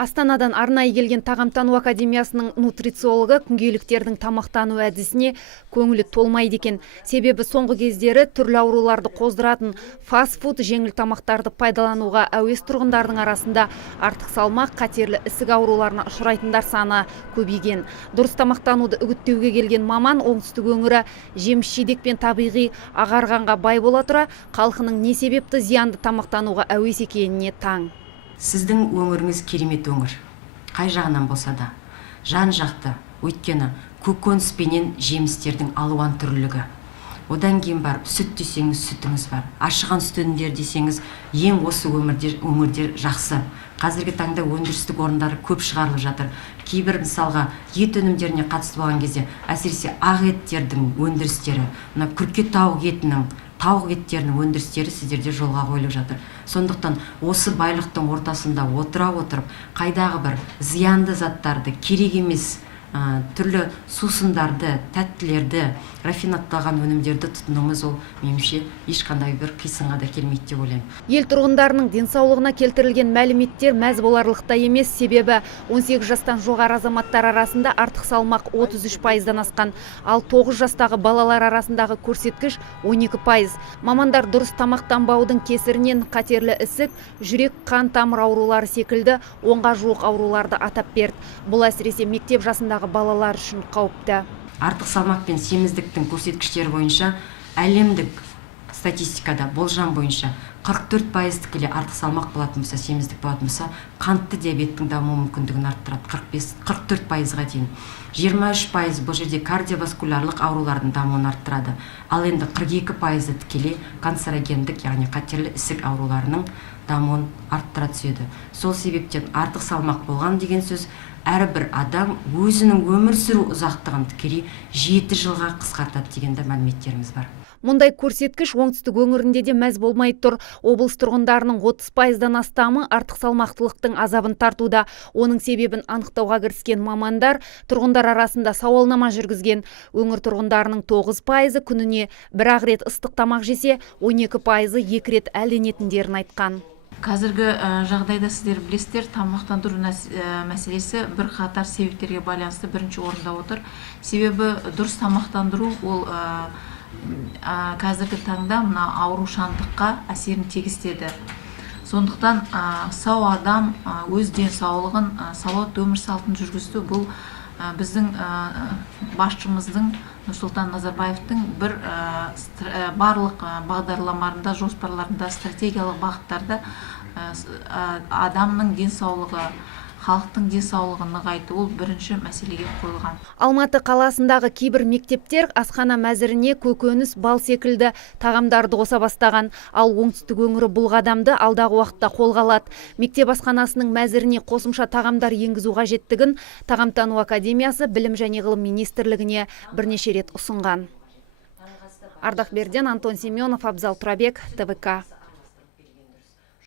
Астанадан арнайы келген тағамтану академиясының нутрициологы күнделіктердің тамақтану әдісіне көңілі толмайды екен. Себебі соңғы кездері түрлі ауруларды қоздыратын фастфуд жеңіл тамақтарды пайдалануға әуес тұрғындардың арасында артық салмақ, қатерлі ісік ауруларына ұшырайтындар саны көбейген. Дұрыс тамақтануды үгіттеуге келген маман оңтүстік өңірі жеміс-жидек пен табиғи ағарғанға бай бола тұра, халқының не себепті зиянды тамақтануға әуес екеніне таң. Сіздің өңіріңіз керемет өңір. Қай жағынан болса да, жан жақты, өйткені көкөніс пенен жемістердің алуан түрлілігі. Одан кейін бар, сүт десеңіз сүтіңіз бар. Ашыған сүт өнімдері десеңіз, ең осы өңірде жақсы. Қазіргі таңда өндірістік орындары көп шығарылып жатыр. Кейбір мысалға ет өнімдеріне қатысты болған кезде, әсіресе ақ еттердің өндірістері, күрке тауық еттерінің өндірістері сіздерде жолға қойылып жатыр. Сондықтан осы байлықтың ортасында отыра отырып, қайдағы бір зиянды заттарды, керек емес түрлі сусындарды, тәттілерді, рафинатталған өнімдерді тұтынуымыз ол меніңше ешқандай бір қисынға да келмейді деп ойлаймын. Ел тұрғындарының денсаулығына келтірілген мәліметтер мәз боларлықта емес, себебі 18 жастан жоғары азаматтар арасында артық салмақ 33%-дан асқан, ал 9 жастағы балалар арасындағы көрсеткіш 12%. Мамандар дұрыс тамақтанбаудың кесірінен қатерлі ісік, жүрек, қан тамыр аурулары секілді 10-ға жуық ауруларды атап берді. Бұл әсіресе мектеп жасындағы балалар үшін қауіпті. Артық салмақ пен семіздіктің көрсеткіштері бойынша әлемдік статистикада болжам бойынша 44% тікелей артық салмақ болатын болса, семіздік болатын болса, қантты диабеттің даму мүмкіндігін арттырады 44%-ға дейін. 23% бұл жерде кардиоваскулярлық аурулардың дамуын арттырады. Ал енді 42% тікелей канцерогендік, яғни қатерлі ісік ауруларының дамуын арттыра түседі. Сол себептен артық салмақ болған деген сөз, әрбір адам өзінің өмір сүру ұзақтығын тікелей 7 жылға қысқартады дегенде мәліметтеріміз бар. Мұндай көрсеткіш оңтүстік өңірінде де мәз болмай тұр. Облыс тұрғындарының 30%-дан астамы артық салмақтылықтың азабын тартуда. Оның себебін анықтауға кіріскен мамандар тұрғындар арасында сауалнама жүргізген. Өңір тұрғындарының 9% күніне бір-ақ рет ыстық тамақ жесе, 12% 2 рет әлденетіндерін айтқан. Қазіргі жағдайда сіздер білесіздер, тамақтандыру мәселесі бір қатар себептерге байланысты бірінші орында отыр. Себебі дұрыс тамақтандыру ол қазіргі таңда мына аурушаңдыққа әсерін тигізеді. Сондықтан сау адам өз денсаулығын, салауатты өмір салтын жүргізу бұл біздің басшымыздың Нұрсұлтан Назарбаевтың бір барлық бағдарламаларында, жоспарларында, стратегиялық бағыттарда адамның денсаулығы, халықтың денсаулығын нығайту ол бірінші мәселеге қойылған. Алматы қаласындағы кейбір мектептер асхана мәзіріне көкөніс, бал секілді тағамдарды қоса бастаған, ал оңтүстік өңірі бұл қадамды алдағы уақытта қолға алады. Мектеп асханасының мәзіріне қосымша тағамдар енгізу қажеттігін Тағамтану академиясы Білім және ғылым министрлігіне бірнеше рет ұсынған. Ардақберден, Антон Семенов, Абзал Тұрабек, ТВК.